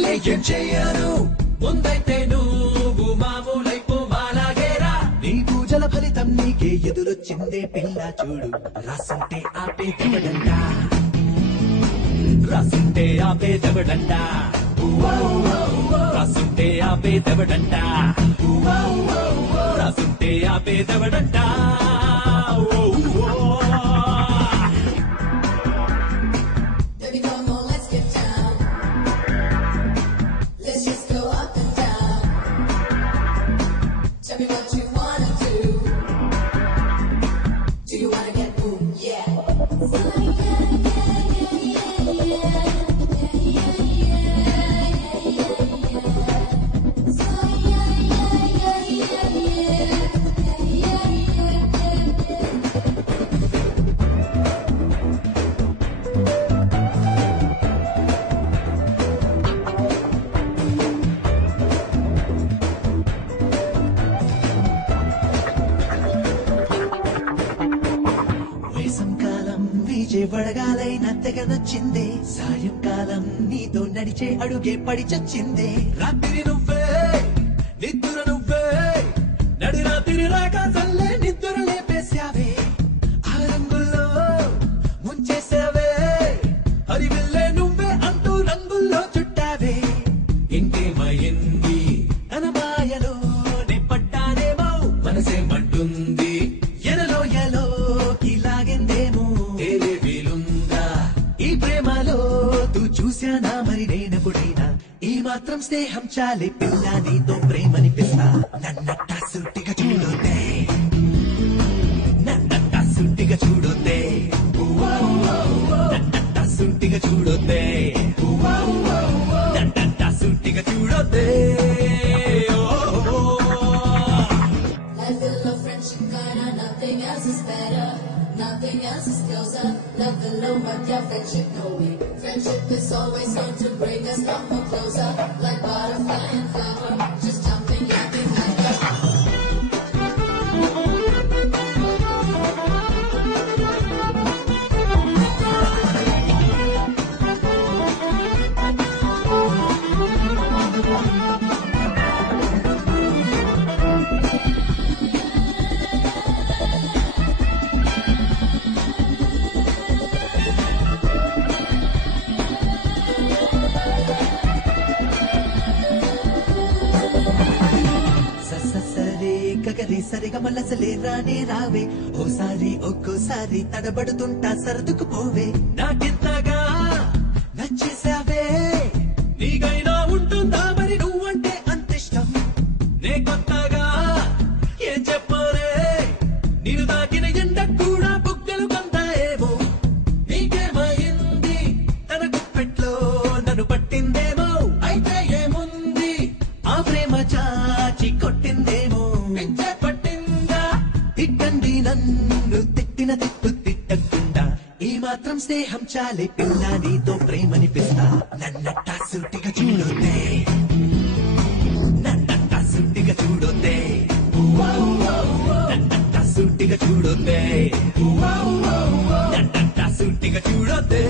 సర్లే ఏం చెయ్యను ముందైతే నువ్వు మామూలైపో మాలాగేరా నీ పూజల ఫలితం నీకే ఎదురొచ్చిందే పిల్ల చూడు రాసుంటే ఆపేదెవడంట రాసుంటే ఆపేదెవడంట రాసుంటే ఆపేదెవడంట రాసుంటే ఆపేదెవడంట వడగాలైనా తెగ నచ్చిందే సాయంకాలం నీతో నడిచే అడుగే పడి చచ్చిందే రాత్రి నువ్వే నిద్ర నువ్వే నడి రాత్రి రాక చల్లే నిద్ర లేపేశావే ఆ రంగుల్లో ముంచేసావే అది వెళ్ళే నువ్వే అంటూ రంగుల్లో చుట్టావే ఇంకేమైంది అనమాయలో నే పట్టానేమో మనసేమంటుంది ఎనలో ఎలోకి లాగిందేమో ఈ ప్రేమలో తూ చూశానా మరి నేనెప్పుడైనా ఈ మాత్రం స్నేహం చాలే పిల్ల నీతో ప్రేమనిపిస్తా నన్నట్ట సూటిగా చూడొద్దే నన్నట్ట సూటిగా చూడొద్దే నన్నట్ట సూటిగా చూడొద్దే నన్నట్ట సూటిగా చూడొద్దే Nothing else is closer. Love alone, but your friendship no way. Friendship is always going to bring us come more closer. Like butterfly and flower, just jumping, yapping like సరిగా మల్లసలే రానే రావే ఓసారి ఒక్కోసారి తడబడుతుంటా సరదుకు పోవే నాకెంతగా నచ్చేసావే నీకైనా ఉంటుందా మరి నువ్వంటే అంతిష్టం నే కొత్తగా ఏం చెప్పరే నేను తాకిన ఎండ కూడా బుగ్గలు కందాయేమో నీకేమైంది తన గుప్పెట్లో నన్ను పట్టిందేమో అయితే ఏముంది ఆ ప్రేమ చాచి కొట్టిందేమో తిట్టండి నన్ను తిట్టిన తిట్టు తిట్టకుండా ఈ మాత్రం స్నేహం చాలే పిల్ల నీతో ప్రేమనిపిస్తా నన్నట్ట సూటిగా చూడొద్దే నన్నట్ట సూటిగా చూడొద్దే నన్నట్ట సూటిగా చూడొద్దే నన్నట్ట సూటిగా చూడొద్దే